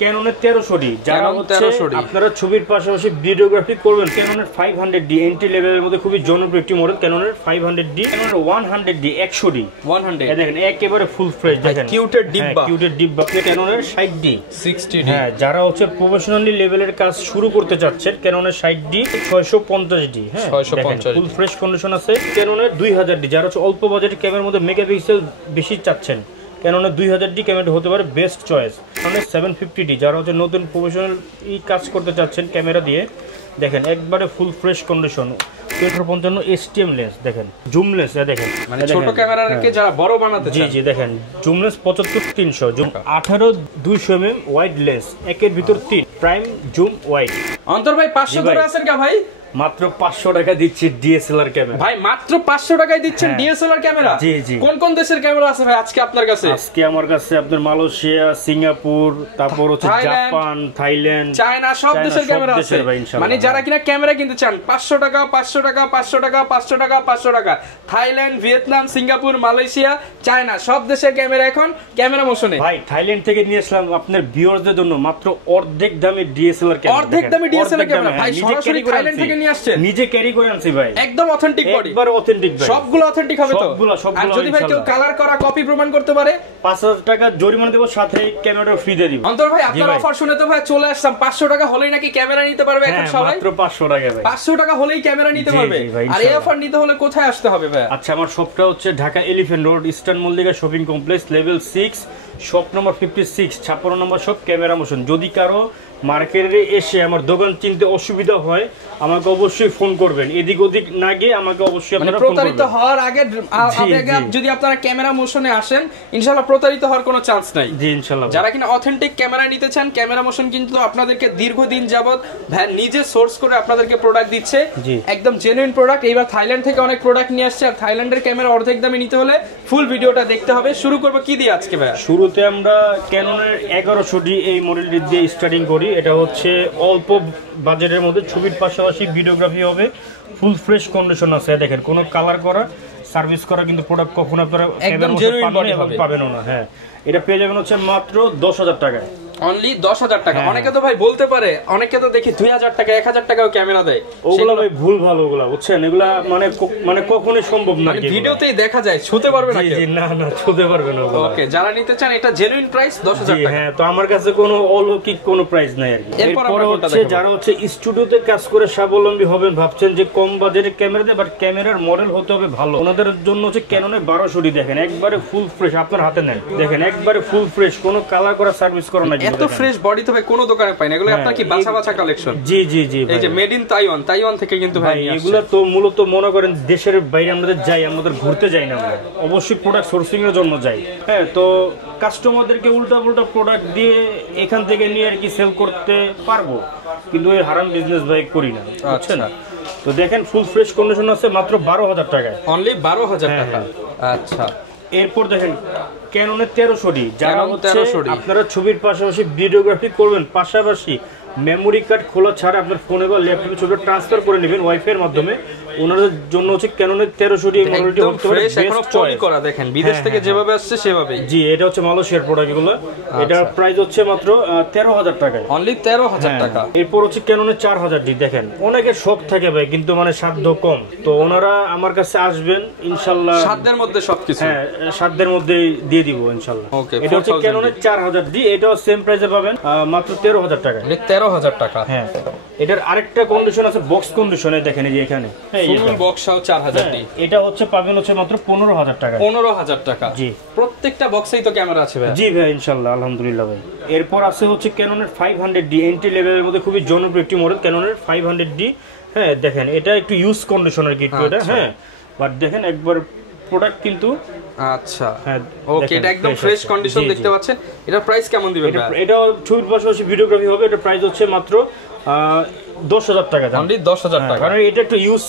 ক্যাননের 1300D যারা হচ্ছে আপনারা ছবির পাশাপাশি ভিডিওগ্রাফি করবেন, ক্যাননের 500D এন্ট্রি লেভেলের মধ্যে খুবই জনপ্রিয় একটি মডেল ক্যাননের 500D, ক্যাননের 100D 100D 100 দেখেন একেবারে ফুল ফ্রেশ, দেখেন কিউটের ডিব্বা, কিউটের ডিব্বা। ক্যাননের 60D 60D, হ্যাঁ যারা হচ্ছে প্রফেশনালি লেভেলের কাজ শুরু করতে চাচ্ছেন ক্যাননের 60D 650D, হ্যাঁ 650 ফুল ফ্রেশ কন্ডিশন আছে। ক্যাননের 2000D যারা হচ্ছে অল্প বাজেটের ক্যামেরার মধ্যে মেগাপিক্সেল বেশি চাচ্ছেন, ক্যাননের 2000D ক্যামেরাটা হতে পারে বেস্ট চয়েস। ক্যাননের 750D যারা হচ্ছে নতুন প্রফেশনাল কাজ করতে চাচ্ছেন ক্যামেরা দিয়ে, দেখেন একবারে full fresh condition. 55 STM lens, দেখেন জুম লেন্স, দেখেন মানে ছোট ক্যামেরাকে যারা বড় বানাতে চায়, জি দেখেন zoom lens 75-300, zoom 18-200 mm wide lens, একের ভিতর 3 প্রাইম জুম ওয়াইড। অন্তর ভাই 500 ধরে আছেন কা ভাই? মাত্র 500 টাকা দিচ্ছি ডিএসএলআর ক্যামেরা ভাই, মাত্র 500 টাকায় দিচ্ছেন ডিএসএলআর ক্যামেরা। জি জি। কোন কোন দেশের ক্যামেরা আছে ভাই আজকে আপনার কাছে? আজকে আমার কাছে আপনার মালয়েশিয়া, সিঙ্গাপুর, তারপর হচ্ছে জাপান, থাইল্যান্ড, চায়না, সব দেশের ক্যামেরা আছে। মানে যারা কিনা ক্যামেরা কিনতে চান 500 টাকা 500 টাকা 500 টাকা 500 টাকা 500 টাকা, Thailand, Vietnam, Singapore, Malaysia, China, সব দেশের ক্যামেরা এখন ক্যামেরা মোশনে। ভাই থাইল্যান্ড থেকে নিয়ে আসলাম আপনার ভিউয়ারদের জন্য মাত্র অর্ধেক দামে ডিএসএলআর ক্যামেরা, অর্ধেক দামে ডিএসএলআর ক্যামেরা। ভাই সরাসরি থাইল্যান্ড থেকে নিয়ে আসছেন? নিজে ক্যারি করে আনছি ভাই, একদম অথেন্টিক বডি, একবার অথেন্টিক ভাই, সবগুলো অথেন্টিক হবে তো? সবগুলো আর যদি ভাই কেউ কালার করা কপি প্রমাণ করতে পারে 5000 টাকা জরিমানা দেব, সাথে ক্যামেরাটা ফ্রি দিয়ে দিব। অন্তর ভাই আপনার অফার শুনে তো ভাই চলে আসলাম, 500 টাকা হলেই নাকি ক্যামেরা নিতে পারবে এখন সবাই? মাত্র 500 টাকা ভাই, 500 টাকা হলেই ক্যামেরা নিতে পারবে। আর এই অফার নিতে হলে কোথায় আসতে হবে ভাই? আচ্ছা আমার শপটা হচ্ছে Dhaka elephant road, eastern Mallika shopping complex, level 6, shop number 56, 56 নম্বর শপ, ক্যামেরা মোশন। যদি কারো মার্কেটে এসে আমার দোকান চিনতে অসুবিধা হয় আমাকে অবশ্যই ফোন করবেন, এদিক ওদিক না গিয়ে আমাকে অবশ্যই আপনারা ফোন করবেন। প্রতারিত হওয়ার আগে যদি আপনারা ক্যামেরা মোশনে আসেন ইনশাআল্লাহ প্রতারিত হওয়ার কোনো চান্স নাই। জি ইনশাআল্লাহ। যারা কিনা অথেন্টিক ক্যামেরা নিতে চান, ক্যামেরা মোশন কিন্তু আপনাদেরকে দীর্ঘদিন যাবত নিজে সোর্স করে আপনাদেরকে প্রোডাক্ট দিচ্ছে, একদম জেনুইন প্রোডাক্ট। এইবার থাইল্যান্ড থেকে অনেক প্রোডাক্ট নিয়ে আসছে, আর থাইল্যান্ডের ক্যামেরা অর্ধেক দামে নিতে হলে ফুল ভিডিওটা দেখতে হবে। শুরু করব কি দিয়ে আজকে ভাই? শুরুতে আমরা ক্যাননের 1100D এই মডেলটি দিয়ে স্টার্টিং করি। এটা হচ্ছে অল্প বাজেটের মধ্যে ছবির পাশাপাশি ভিডিওগ্রাফি হবে, ফুল ফ্রেশ কন্ডিশন আছে, দেখেন কোনো কালার করা সার্ভিস করা কিন্তু প্রোডাক্ট কখনো আপনারা একদম জেনুইন বডি হবে, পাবেন না। হ্যাঁ এটা পেয়ে যাবেন হচ্ছে মাত্র 10,000 টাকায়, অনলি 10,000 টাকা। অনেকে তো ভাই বলতে পারে, অনেকে তো দেখি 2000 টাকা 1000 টাকাও ক্যামেরা দেয়, ওগুলো ভাই ভুল ভালো, ওগুলা বুঝছেন, এগুলা মানে কখনোই সম্ভব না, ভিডিওতেই দেখা যায়, ছুতে পারবে না কেউ। না না ছুতে পারবে না। ওকে, যারা নিতে চান এটা জেনুইন প্রাইস 10,000 টাকা। হ্যাঁ তো আমার কাছে কোনো অলৌকিক কোনো প্রাইস নাই আর কি। এরপর হচ্ছে যারা হচ্ছে স্টুডিওতে কাজ করে স্বাবলম্বী হবেন, ভাবছেন যে কম বাজেটের ক্যামেরা দেয় বাট ক্যামেরার মডেল হতে হবে ভালো, ওনাদের জন্য হচ্ছে ক্যাননের 1200D, দেখেন একবারে ফুল ফ্রেশ, আপনার হাতে নেন, দেখেন একবারে ফুল ফ্রেশ, কোনো কালার করা সার্ভিস করা নাই, এত ফ্রেশ বডি তো ভাই কোনো দোকানে পাই না। এগুলো আপনার কি বাছা বাছা কালেকশন? জি জি জি, এই যে মেড ইন তাইওয়ান, তাইওয়ান থেকে কিন্তু ভাই এগুলো তো মূলত মনে করেন দেশের বাইরে আমাদের যাই, আমাদের ঘুরতে যাই না, আমরা অবশ্যই প্রোডাক্ট সোর্সিং এর জন্য যাই। হ্যাঁ তো কাস্টমারদেরকে উল্টা উল্টা প্রোডাক্ট দিয়ে এখান থেকে নিয়ে আর কি সেল করতে পারবো, কিন্তু এই হারাম বিজনেস ভাই করি না, বুঝছেন না? তো দেখেন ফুল ফ্রেশ কন্ডিশন আছে মাত্র 12,000 টাকায়, অনলি 12,000 টাকা। আচ্ছা এরপর দেখেন ক্যাননের 1300D যারা হচ্ছে আপনারা ছবির পাশাপাশি ভিডিওগ্রাফি করবেন, পাশাপাশি মেমোরি কার্ড খোলা ছাড়া আপনার ফোনে বা ল্যাপটপে ছবি ট্রান্সফার করে নেবেন ওয়াইফাই এর মাধ্যমে, ওনাদের জন্য হচ্ছে ক্যাননের 1300D এই মডেলটি হতে পারে বেস্ট চয়েস করা। দেখেন বিদেশ থেকে যেভাবে আসছে সেভাবেই। জি এটা হচ্ছে মালয়েশিয়ার প্রোডাক্ট এগুলো, এটার প্রাইস হচ্ছে মাত্র 13,000 টাকায়, অনলি 13,000 টাকা। এরপর হচ্ছে ক্যাননের 4000D, দেখেন অনেকের শখ থাকে ভাই কিন্তু মানে সাধ্য কম, তো ওনারা আমার কাছে আসবেন ইনশাআল্লাহ সাধ্যের মধ্যে সবকিছু, হ্যাঁ সাধ্যের মধ্যে দিয়ে দিব ইনশাআল্লাহ। এটা হচ্ছে ক্যাননের 4000D, এটাও সেম প্রাইসে পাবেন মাত্র 13,000 টাকায়, 13,000 টাকা। হ্যাঁ এটার আরেকটা কন্ডিশন আছে বক্স কন্ডিশনে, দেখেন এই যে এখানে ফুল বক্সও 4000D, এটা হচ্ছে পাবেন হচ্ছে মাত্র 15,000 টাকা। 15,000 টাকা। জি প্রত্যেকটা বক্সেই তো ক্যামেরা আছে ভাই? জি ভাই ইনশাআল্লাহ আলহামদুলিল্লাহ ভাই। এরপর আছে হচ্ছে ক্যাননের 500D এন্ট্রি লেভেলের মধ্যে খুবই জনপ্রিয় একটি মডেল ক্যাননের 500D। হ্যাঁ দেখেন এটা একটু ইউজ কন্ডিশনের কিট এটা, হ্যাঁ বাট দেখেন একবার প্রোডাক্ট কিন্তু আচ্ছা হ্যাঁ ওকে, এটা একদম ফ্রেশ কন্ডিশন দেখতে পাচ্ছেন। এটার প্রাইস কেমন দিবেন ভাই? এটা ছবির পাশাপাশি ভিডিওগ্রাফি হবে, এটা প্রাইস হচ্ছে মাত্র 10,000 টাকা, অনলি 10,000 টাকা, কারণ এটা একটু ইউজ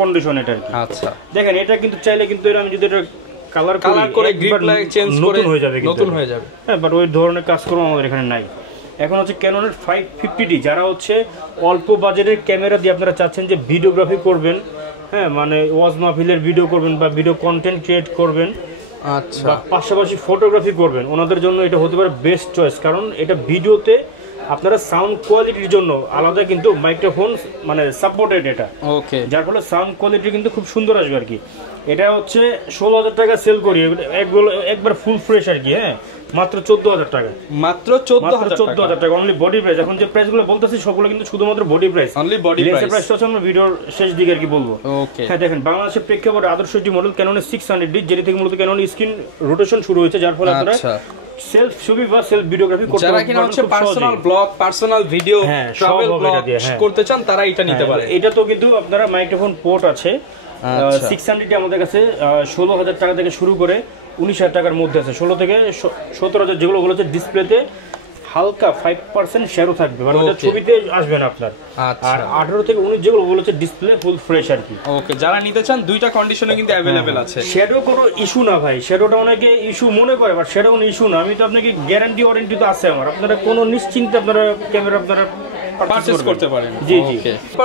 কন্ডিশন এটা আর কি। আচ্ছা দেখেন এটা কিন্তু চাইলে কিন্তু আমি যদি এটা কালার করে গ্রিপ লাইট চেঞ্জ করে নতুন হয়ে যাবে, নতুন হয়ে যাবে, হ্যাঁ বাট ওই ধরনের কাজকর্ম আমাদের এখানে নাই। এখন হচ্ছে ক্যাননের 550D যারা হচ্ছে অল্প বাজেটের ক্যামেরা দিয়ে আপনারা চাচ্ছেন যে ভিডিওগ্রাফি করবেন, হ্যাঁ মানে ওয়াজ মাহফিলের ভিডিও করবেন বা ভিডিও কন্টেন্ট ক্রিয়েট করবেন, আচ্ছা, বা পাশাপাশি ফটোগ্রাফি করবেন ওনাদের জন্য এটা হতে পারে বেস্ট চয়েস, কারণ এটা ভিডিওতে আপনারা সাউন্ড কোয়ালিটির জন্য আলাদা কিন্তু মাইক্রোফোন মানে সাপোর্টেড এটা, ওকে, যার ফলে সাউন্ড কোয়ালিটি কিন্তু খুব সুন্দর আসবে আর কি। এটা হচ্ছে 16,000 টাকা সেল করি একবার ফুল ফ্রেশ আর কি, হ্যাঁ, মাত্র 14,000 টাকা, মাত্র 14,000 টাকা অনলি বডি প্রাইস। এখন যে প্রাইসগুলো বলতেছি সবগুলো কিন্তু শুধুমাত্র body price, only body price. প্রাইসটা হচ্ছে আমরা ভিডিওর শেষ দিকে আর কি বলবো। ওকে, হ্যাঁ দেখেন বাংলাদেশের প্রেক্ষাপটে আদর্শ একটি মডেল ক্যাননের 600D, যেটি থেকে মূলত ক্যানন স্ক্রিন রোটেশন শুরু হয়েছে, যার ফলে আপনারা সেলফ ছবি বা সেলফ ভিডিওগ্রাফি করতে যারা কিনা হচ্ছে personal blog, personal video, travel blog করতে চান তারা এটা নিতে পারে। এটা তো কিন্তু আপনারা মাইক্রোফোন পোর্ট আছে। 600D আমাদের কাছে 16,000 টাকা থেকে শুরু করে 19,000 টাকার মধ্যে আছে, 16 থেকে 17,000, যেগুলো হচ্ছে ডিসপ্লেতে হালকা 5% শেয়ারও থাকবে, মানে ওটা ছবিতে আসবে না আপনার। আর 18 থেকে 19 যেগুলো হচ্ছে ডিসপ্লে ফুল ফ্রেশ আর কি। ওকে, যারা নিতে চান দুইটা কন্ডিশনে কিন্তু अवेलेबल আছে। শ্যাডো কোনো ইস্যু না ভাই, শ্যাডোটা অনেকে ইস্যু মনে করে, বাট শ্যাডো কোনো ইস্যু না। আমি তো আপনাকে গ্যারান্টি ওয়ারেন্টি তো আছে আমার, আপনারা কোনো নিশ্চিন্তে আপনারা ক্যামেরা আপনারা পারচেজ করতে পারেন। জি জি।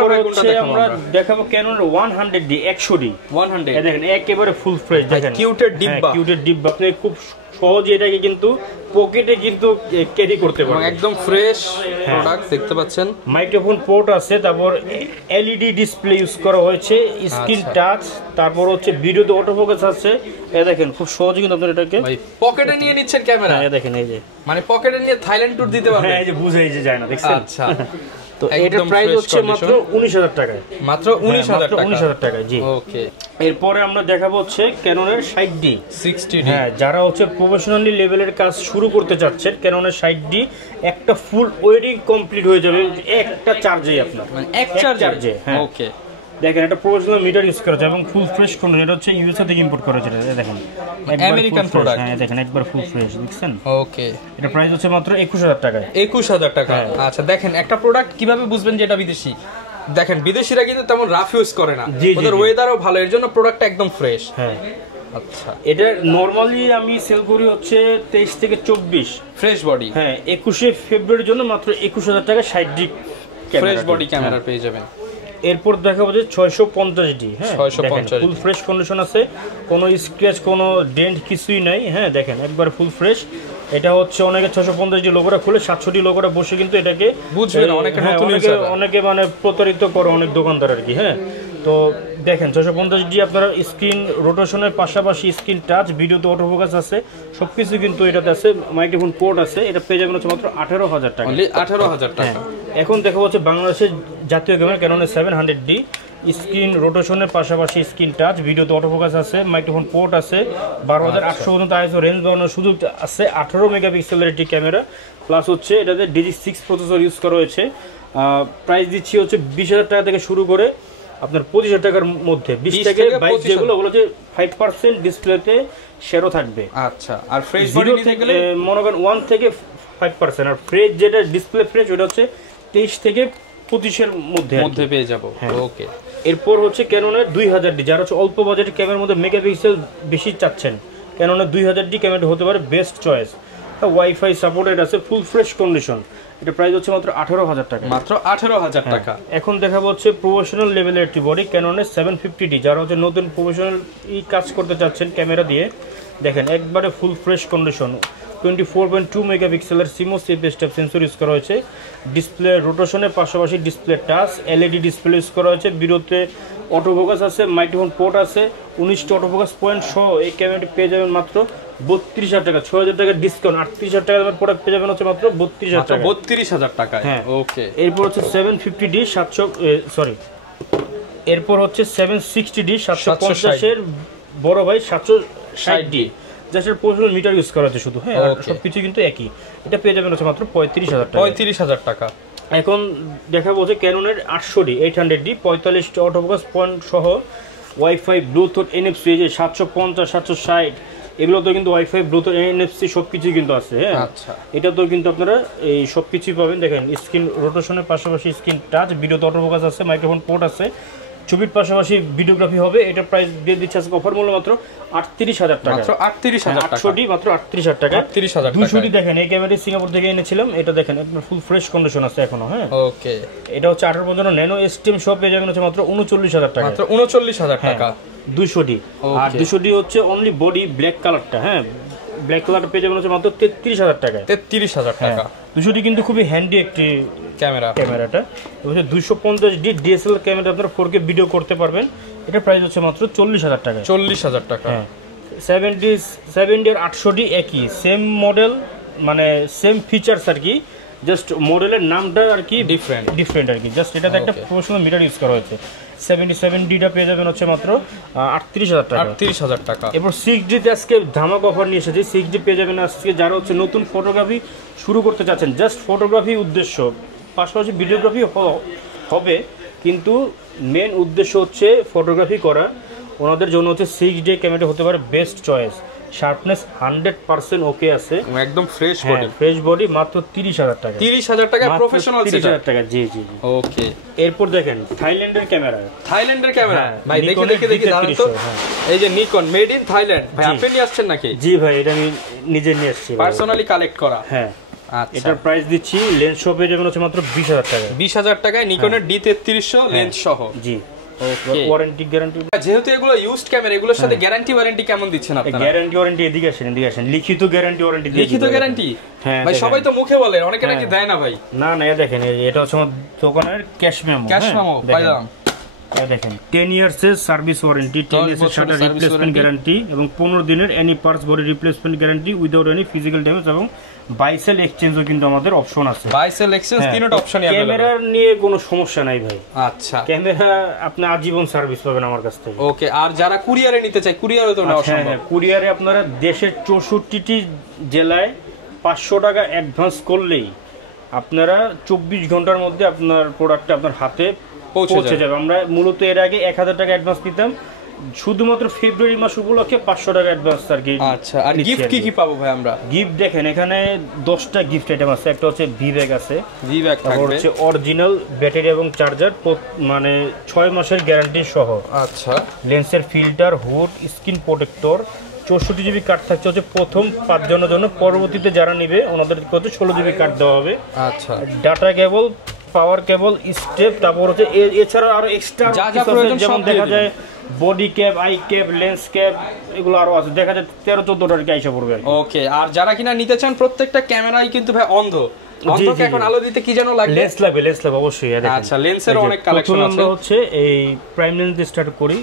পরে হচ্ছে আমরা দেখাবো ক্যানন 100D 100D 100, দেখেন একেবারে ফুল ফ্রেশ, দেখেন কিউটের ডিব্বা, কিউটের ডিব্বা, আপনি খুব সহজে এটাকে কিন্তু পকেটে কিন্তু ক্যারি করতে পারবেন, একদম ফ্রেশ প্রোডাক্ট দেখতে পাচ্ছেন। মাইক্রোফোন পোর্ট আছে, তারপর এলইডি ডিসপ্লে ইউজ করা হয়েছে, স্ক্রিন টাচ, তারপর হচ্ছে ভিডিওতে অটো ফোকাস আছে। এই দেখেন খুব সহজে কিন্তু আপনারা এটাকে পকেটে নিয়ে নিচ্ছেন ক্যামেরা। এই দেখেন, এই যে মানে পকেটে নিয়ে থাইল্যান্ড ট্যুর দিতে পারবেন। হ্যাঁ, এই যে বুঝাই যে যায় না, দেখছেন। আচ্ছা, তো এটার প্রাইস হচ্ছে মাত্র 19,000 টাকায়, মাত্র 19,000 টাকা। জি, ওকে। এরপরে আমরা দেখাবো হচ্ছে ক্যাননের 60D 60D। হ্যাঁ, যারা হচ্ছে প্রফেশনালি লেভেলের কাজ শুরু করতে চাচ্ছেন, ক্যাননের 60D একটা ফুল ওয়েডিং কমপ্লিট হয়ে যাবে একটা চার্জেই আপনার, মানে এক চার্জে। হ্যাঁ, ওকে। দেখেন একটা প্রফেশনাল মিটার ইউজ করা আছে এবং ফুল ফ্রেশ কন্ডিশন, এটা হচ্ছে ইউএসএ থেকে ইম্পোর্ট করা হয়েছে। দেখেন আমেরিকান প্রোডাক্ট, হ্যাঁ দেখেন একবার ফুল ফ্রেশ, দেখছেন। ওকে, এটা প্রাইস হচ্ছে মাত্র 21,000 টাকায়। 21,000 টাকা। আচ্ছা, দেখেন একটা প্রোডাক্ট কিভাবে বুঝবেন যে এটা বিদেশি? দেখেন বিদেশিরা কিন্তু তেমন রাফ ইউজ করে না, ওদের ওয়েদারও ভালো, এর জন্য প্রোডাক্টটা একদম ফ্রেশ। হ্যাঁ, আচ্ছা, এটা নরমালি আমি সেল করি হচ্ছে 23 থেকে 24 ফ্রেশ বডি। হ্যাঁ, 21শে ফেব্রুয়ারির জন্য মাত্র 21,000 টাকা 60D ফ্রেশ বডি ক্যামেরা পেয়ে যাবেন। এরপর দেখাবো যে 650D, হ্যাঁ 650 ফুল ফ্রেশ কন্ডিশন আছে, কোনো স্ক্র্যাচ কোনো ডেন্ট কিছুই নাই। হ্যাঁ দেখেন একবার ফুল ফ্রেশ। এটা হচ্ছে অনেকে 650D লোগোটা খুলে 700D লোগোটা বসে কিন্তু এটাকে বুঝবেন অনেকে মানে প্রতারিত করে অনেক দোকানদার আর কি। হ্যাঁ, তো দেখেন 650D আপনারা স্ক্রিন রোটেশনের পাশাপাশি স্ক্রিন টাচ, ভিডিওতে অটো ফোকাস আছে, সবকিছু কিন্তু এটাতে আছে, মাইক্রোফোন পোর্ট আছে। এটা পেয়ে যাবেন হচ্ছে মাত্র 18,000 টাকা, 18,000 টাকা। এখন দেখা হচ্ছে বাংলাদেশের জাতীয় ক্যামেরা ক্যাননের 700D, স্ক্রিন রোটেশনের পাশাপাশি স্ক্রিন টাচ, ভিডিওতে অটো ফোকাস আছে, মাইক্রোফোন পোর্ট আছে, 12,800 পর্যন্ত আইএসও রেঞ্জ বাড়ানোর সুযোগ আছে, 18 মেগাপিক্সেলের একটি ক্যামেরা, প্লাস হচ্ছে এটাতে DG6 প্রসেসর ইউজ করা হয়েছে। প্রাইস দিচ্ছি হচ্ছে 20,000 টাকা থেকে শুরু করে আপনার 25,000 টাকার মধ্যে, 20 থেকে 22 যেগুলো হচ্ছে 5% ডিসপ্লেতে শেয়ারও থাকবে। আচ্ছা, আর ফ্রেশ বডি নিতে গেলে মনে করেন 1 থেকে 5%, আর ফ্রেশ যেটা ডিসপ্লে ফ্রেশ ওটা হচ্ছে 23 থেকে 25-এর মধ্যে পেয়ে যাব। ওকে, এরপর হচ্ছে ক্যাননের 2000D, যারা হচ্ছে অল্প বাজেটের ক্যামেরার মধ্যে মেগাপিক্সেল বেশি চাচ্ছেন, ক্যাননের 2000D ক্যামেরাটা হতে পারে বেস্ট চয়েস। ওয়াইফাই সাপোর্টেড আছে, ফুল ফ্রেশ কন্ডিশন। এটা প্রাইস হচ্ছে মাত্র 18,000 টাকা, মাত্র 18,000 টাকা। এখন দেখাবো হচ্ছে প্রফেশনাল লেভেলের একটি বডি ক্যাননের 750D, যারা হচ্ছে নতুন প্রফেশনাল কাজ করতে চাচ্ছেন ক্যামেরা দিয়ে। দেখেন একবারে ফুল ফ্রেশ কন্ডিশন, 24.2 মেগাপিক্সেলের সিমোস স্টেপ সেন্সর ইউজ করা হয়েছে, ডিসপ্লে রোটেশনের পাশাপাশি display touch, LED display use করা হয়েছে, ভিডিওতে অটো ফোকাস আছে, মাইক্রোফোন পোর্ট আছে, 19টি অটো ফোকাস পয়েন্ট সহ এই ক্যামেরাটি পেয়ে যাবেন মাত্র 32,000 টাকা। 6,000 টাকা ডিসকাউন্ট, 38,000 টাকা দামের প্রোডাক্ট পেয়ে যাবেন হচ্ছে মাত্র 32,000 টাকা। 32,000 টাকা। হ্যাঁ, ওকে। এরপর হচ্ছে 750D 760D 750 এর বড় ভাই 760D, যার প্রফেশনাল মিটার ইউজ করা হচ্ছে শুধু। হ্যাঁ, সবকিছু কিন্তু একই। এটা পেয়ে যাবেন হচ্ছে মাত্র 35,000 টাকা। 35,000 টাকা। এখন দেখাবো যে ক্যাননের 800D 800D 45টি অটো ফোকাস পয়েন্ট সহ ওয়াইফাই ব্লুটুথ NFC, যে 750 760 এগুলো তো কিন্তু ওয়াইফাই ব্লুটুথ NFC সবকিছু কিন্তু আছে। হ্যাঁ, আচ্ছা, এটা তো কিন্তু আপনারা এই সবকিছুই পাবেন। দেখেন স্ক্রিন রোটেশনের পাশাপাশি স্ক্রিন টাচ, ভিডিওতে অটো ফোকাস আছে, মাইক্রোফোন পোর্ট আছে, ছবির পাশাপাশি ভিডিওগ্রাফি হবে। এটা প্রাইস দিয়ে দিচ্ছে আজকে অফার মূল্য মাত্র 38,000 টাকা, মাত্র 38,000 টাকা। 800D মাত্র 38,000 টাকা। 38,000 টাকা। 200D দেখেন এই ক্যামেরাটি সিঙ্গাপুর থেকে এনেছিলাম, এটা দেখেন একদম ফুল ফ্রেশ কন্ডিশন আছে এখনো। হ্যাঁ, ওকে। এটা হচ্ছে 1855 ন্যানো স্টিম সহ পেয়ে যাবেন হচ্ছে মাত্র 39,000 টাকা, মাত্র 39,000 টাকা। 200D। আর 200D হচ্ছে অনলি বডি ব্ল্যাক কালারটা, হ্যাঁ ব্ল্যাক কালারটা পেয়ে যাবেন হচ্ছে মাত্র 33,000 টাকায়। 33,000 টাকা। 200D কিন্তু খুবই হ্যান্ডি একটি ক্যামেরাটা হচ্ছে 250D DSLR ক্যামেরা, আপনারা 4K ভিডিও করতে পারবেন। এটা প্রাইস হচ্ছে মাত্র 40,000 টাকা। 40,000 টাকা। হ্যাঁ 70 আর 800D একই সেম মডেল, মানে সেম ফিচার্স আর কি, জাস্ট মডেলের নামটা আর কি ডিফারেন্ট আর কি, জাস্ট এটাতে একটা প্রফেশনাল মিটার ইউজ করা হয়েছে। 77Dটা পেয়ে যাবেন হচ্ছে মাত্র 38,000 টাকা। 38,000 টাকা। এরপর 6Dতে আজকে ধামাক অফার নিয়ে এসেছি। 6D পেয়ে যাবেন আজকে যারা হচ্ছে নতুন ফটোগ্রাফি শুরু করতে চাচ্ছেন, জাস্ট ফটোগ্রাফি উদ্দেশ্য, পাশাপাশি ভিডিওগ্রাফি হবে, কিন্তু মেন উদ্দেশ্য হচ্ছে ফটোগ্রাফি করা, ওনাদের জন্য হচ্ছে 6D ক্যামেরা হতে পারে বেস্ট চয়েস। শার্পনেস 100% ওকে আছে, একদম ফ্রেশ বডি, মাত্র 30,000 টাকা। 30,000 টাকা প্রফেশনাল সেটআপ। 30,000 টাকা, জি জি ওকে। এরপর দেখেন থাইল্যান্ডের ক্যামেরা। ভাই দেখি দাঁড়ান তো। এই যে নিকন মেড ইন থাইল্যান্ড, ভাই আপনি নিয়ে আসছেন নাকি? জি ভাই, এটা আমি নিজে নিয়ে আসছি, পার্সোনালি কালেক্ট করা। হ্যাঁ আচ্ছা। এটার প্রাইস দিচ্ছি লেন্স শপে যাবেন হচ্ছে মাত্র 20,000 টাকা। 20,000 টাকায় নিকনের D3300 লেন্স সহ। জি ওয়ারেন্টি গ্যারান্টি। যেহেতু এগুলো ইউজড ক্যামেরা, এগুলোর সাথে গ্যারান্টি ওয়ারেন্টি কেমন দিচ্ছেন আপনারা? গ্যারান্টি এদিকে আসেন, লিখিত গ্যারান্টি ওয়ারেন্টি। লিখিত গ্যারান্টি? হ্যাঁ ভাই, সবাই তো মুখে বলে, অনেকে নাকি দেয় না ভাই। না দেখেন, এটা হচ্ছে আমার দোকানের ক্যাশ মেমো। পাইলাম। দেখেন 10 ইয়ার্স এর সার্ভিস ওয়ারেন্টি, 10 ইয়ার্স এর শাটার রিপ্লেসমেন্ট গ্যারান্টি এবং 15 দিনের any parts body replacement guarantee without any physical damage, এবং বাইসেল এক্সচেঞ্জও কিন্তু আমাদের অপশন আছে। বাইসেল এক্সচেঞ্জ তিনটা অপশনই अवेलेबल। ক্যামেরা নিয়ে কোনো সমস্যা নাই ভাই। আচ্ছা, ক্যামেরা আপনি আজীবন সার্ভিস পাবেন আমার কাছ থেকে। ওকে। আর যারা কুরিয়ারে নিতে চায়, কুরিয়ারে তো নেওয়া সম্ভব? কুরিয়ারে আপনারা দেশের 64টি জেলায় 500 টাকা অ্যাডভান্স করলেই আপনারা 24 ঘন্টার মধ্যে আপনার প্রোডাক্টটা আপনার হাতে পৌঁছে যাবে। আমরা মূলত এর আগে 1000 টাকা অ্যাডভান্স নিতাম, শুধুমাত্র ফেব্রুয়ারি মাস উপলক্ষে 500 টাকা অ্যাডভান্স আর কি। আচ্ছা, আর গিফট কি পাবো ভাই আমরা? গিফট দেখেন এখানে 10টা গিফট আইটেম আছে। একটা হচ্ছে ভি ব্যাগ আছে, তারপর হচ্ছে অরিজিনাল ব্যাটারি এবং চার্জার, মানে 6 মাসের গ্যারান্টি সহ। আচ্ছা, লেন্সের filter, hood, screen protector, 64 GB card থাকছে হচ্ছে প্রথম 5 জনের জন্য, পরবর্তীতে যারা নেবে ওনাদেরকে হচ্ছে 16 জিবি কার্ড দেওয়া হবে। আচ্ছা, ডাটা কেবল, পাওয়ার কেবল, স্টেপ, তারপর হচ্ছে এছাড়া আরো এক্সট্রা যেমন দেখা যায় body cap, I cap, lens cap, এগুলো আরো আছে, দেখা যায় 13-14টার কি আইসা পড়বে। ওকে। আর যারা কিনা নিতে চান, প্রত্যেকটা ক্যামেরাই কিন্তু ভাই অন্ধ, অন্ধকে এখন আলো দিতে কি যেন লাগে, লেন্স লাগবে অবশ্যই। আচ্ছা, লেন্সের অনেক কালেকশন আছে। আমরা হচ্ছে এই প্রাইম লেন্স দিয়ে স্টার্ট করি।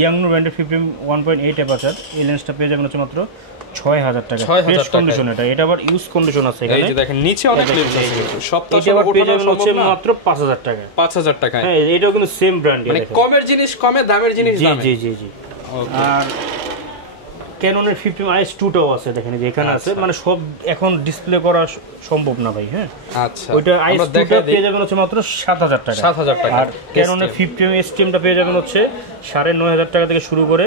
ইয়াংনুর ব্র্যান্ডের 51.8 অ্যাপারচার, এই লেন্সটা পেয়ে যাবেন হচ্ছে মাত্র 6,000 টাকা। ফ্রেশ কন্ডিশন, এটা আবার ইউজ কন্ডিশন আছে এখানে। এই যে দেখেন নিচে অনেক লেন্স আছে, সবটা সব পেয়ে যাবেন হচ্ছে মাত্র 5,000 টাকা। 5,000 টাকা। হ্যাঁ, এটাও কিন্তু সেম ব্র্যান্ড, মানে কমের জিনিস কমে, দামের জিনিস দামে। জি। আর ক্যাননের 50IS2টাও আছে, দেখেন যে এখানে আছে, মানে সব এখন ডিসপ্লে করা সম্ভব না ভাই। হ্যাঁ আচ্ছা, ওইটা IS2টা পেয়ে যাবেন হচ্ছে মাত্র 7,000 টাকা। 7,000 টাকা। আর ক্যাননের 50STMটা পেয়ে যাবেন হচ্ছে 9,500 টাকা থেকে শুরু করে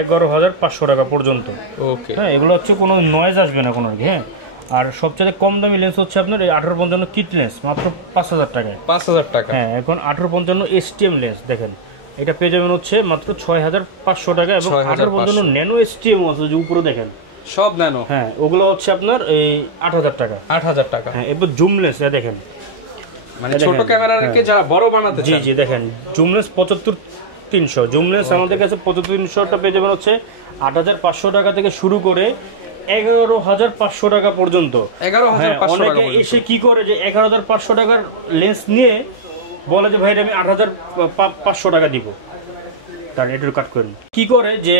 11,500 টাকা পর্যন্ত। ওকে। হ্যাঁ, এগুলো হচ্ছে কোনো নয়েজ আসবে না কোনো। হ্যাঁ, আর সবচেয়ে কম দামি লেন্স হচ্ছে আপনার 1855 কিট লেন্স, মাত্র 5,000 টাকায়। 5,000 টাকা। হ্যাঁ, এখন 1855 STM লেন্স দেখেন, এটা পেয়ে যাবেন হচ্ছে মাত্র 6,500 টাকা। এবং 1855 ন্যানো STM আছে, যে উপরে দেখেন সব ন্যানো। হ্যাঁ, ওগুলো হচ্ছে আপনার এই 8,000 টাকা। 8,000 টাকা। হ্যাঁ, এবার জুম লেন্স দেখেন, মানে ছোট ক্যামেরাকে যারা বড় বানাতে চায়। জি দেখেন জুম লেন্স 75-300। জুম লেন্স আমাদের কাছে 75-300টা পেয়ে যাবেন হচ্ছে 8,500 টাকা থেকে শুরু করে 11,500 টাকা পর্যন্ত। 11,500 টাকা। অনেকে এসে কি করে যে 11,500 টাকার লেন্স নিয়ে বলে যে ভাই আমি 8,500 টাকা দিব, তার এটা কাট করেন। কি করে যে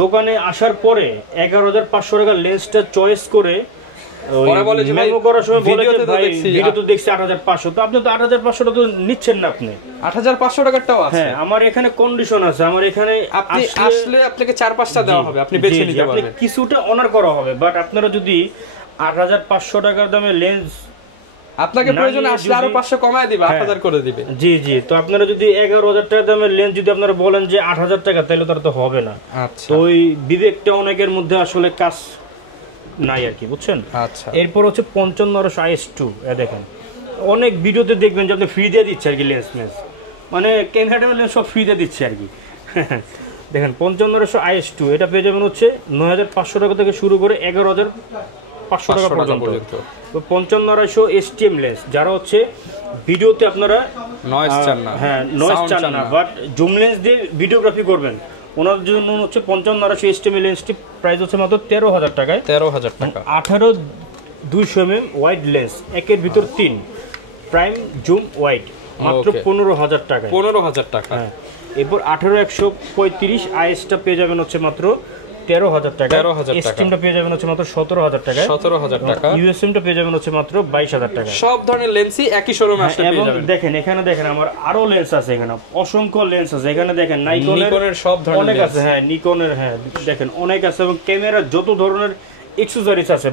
দোকানে আসার পরে 11,500 টাকার লেন্সটা চয়েস করে বলে যে মেমো করার সময় বলে যে ভাই ভিডিও তো দেখছি 8,500, তো আপনি তো 8,500 টাকা তো নিচ্ছেন না, আপনি 8,500 টাকাটাও আছে। হ্যাঁ, আমার এখানে কন্ডিশন আছে, আমার এখানে আপনি আসলে আপনাকে 4-5টা দেওয়া হবে, আপনি বেছে নিতে পারবেন, কিছুটা অনার করা হবে। বাট আপনারা যদি 8,500 টাকার দামে লেন্স, আপনাকে প্রয়োজনে আসলে আরো 500 কমায় দিবে, 8,000 করে দিবে। জি, তো আপনারা যদি 11,000 টাকা দামের লেন্স যদি আপনারা বলেন যে 8,000 টাকা, তাহলে তার তো হবে না। আচ্ছা, তো ওই বিবেকটা অনেকের মধ্যে আসলে কাজ নাই আর কি, বুঝছেন। আচ্ছা, এরপর হচ্ছে 55IS2, দেখেন অনেক ভিডিওতে দেখবেন যে আপনি ফ্রি দিয়ে দিচ্ছে আর কি লেন্স, মানে ক্যামেরা লেন্স সব ফ্রি দিয়ে দিচ্ছে আর কি। দেখেন 55IS2, এটা পেয়ে যাবেন হচ্ছে 9,500 টাকা থেকে শুরু করে 11,500 টাকা পর্যন্ত। তো 55ISO STM লেন্স, যারা হচ্ছে ভিডিওতে আপনারা নয়েজ চান না, হ্যাঁ নয়েজ চান না, বাট জুম লেন্স দিয়ে ভিডিওগ্রাফি করবেন, ওনার জন্য হচ্ছে 55 এসটিএম লেন্সটি প্রাইস হচ্ছে মাত্র 13,000 টাকায়। 13,000 টাকা। 18-200 mm ওয়াইড লেন্স, একের ভিতর 3 প্রাইম জুম ওয়াইড মাত্র 15,000 টাকা। 15,000 টাকা। হ্যাঁ, এরপর 18-135 আইএসটা পেয়ে যাবেন হচ্ছে মাত্র 13,000 টাকা। 13,000 টাকা। এসটিএমটা পেয়ে যাবেন হচ্ছে মাত্র 17,000 টাকা। 17,000 টাকা। ইউএসএমটা পেয়ে যাবেন হচ্ছে মাত্র 22,000 টাকা। সব ধরনের লেন্সই একই শোরুমে আসলে পেয়ে যাবেন। দেখেন এখানে দেখেন আমার আরো লেন্স আছে, এখানে অসংখ্য লেন্স আছে, এখানে দেখেন নিকনের সব ধরনের অনেক আছে, হ্যাঁ নিকনের, হ্যাঁ দেখেন অনেক আছে, এবং ক্যামেরা যত ধরনের অ্যাকসেসরিজ আছে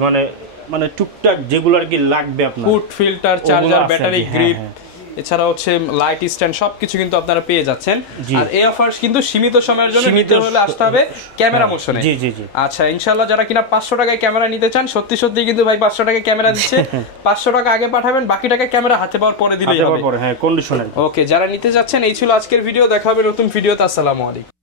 মানে টুকটাক যেগুলো আর কি লাগবে আপনার, foot filter, charger, battery grip, এছাড়া হচ্ছে লাইট স্ট্যান্ড, সবকিছু কিন্তু আপনারা পেয়ে যাচ্ছেন। আর এই অফার কিন্তু সীমিত সময়ের জন্য, নিতে হলে আসতে হবে ক্যামেরা মোশনে। জি জি জি। আচ্ছা ইনশাআল্লাহ যারা কিনা 500 টাকায় ক্যামেরা নিতে চান, সত্যি সত্যি কিন্তু ভাই 500 টাকায় ক্যামেরা দিচ্ছে। 500 টাকা আগে পাঠাবেন, বাকি টাকা ক্যামেরা হাতে পাওয়ার পরে দিলেই হবে। হ্যাঁ কন্ডিশনার। ওকে, যারা নিতে যাচ্ছেন এই ছিল আজকের ভিডিও, দেখা হবে নতুন ভিডিওতে। আসসালামু আলাইকুম।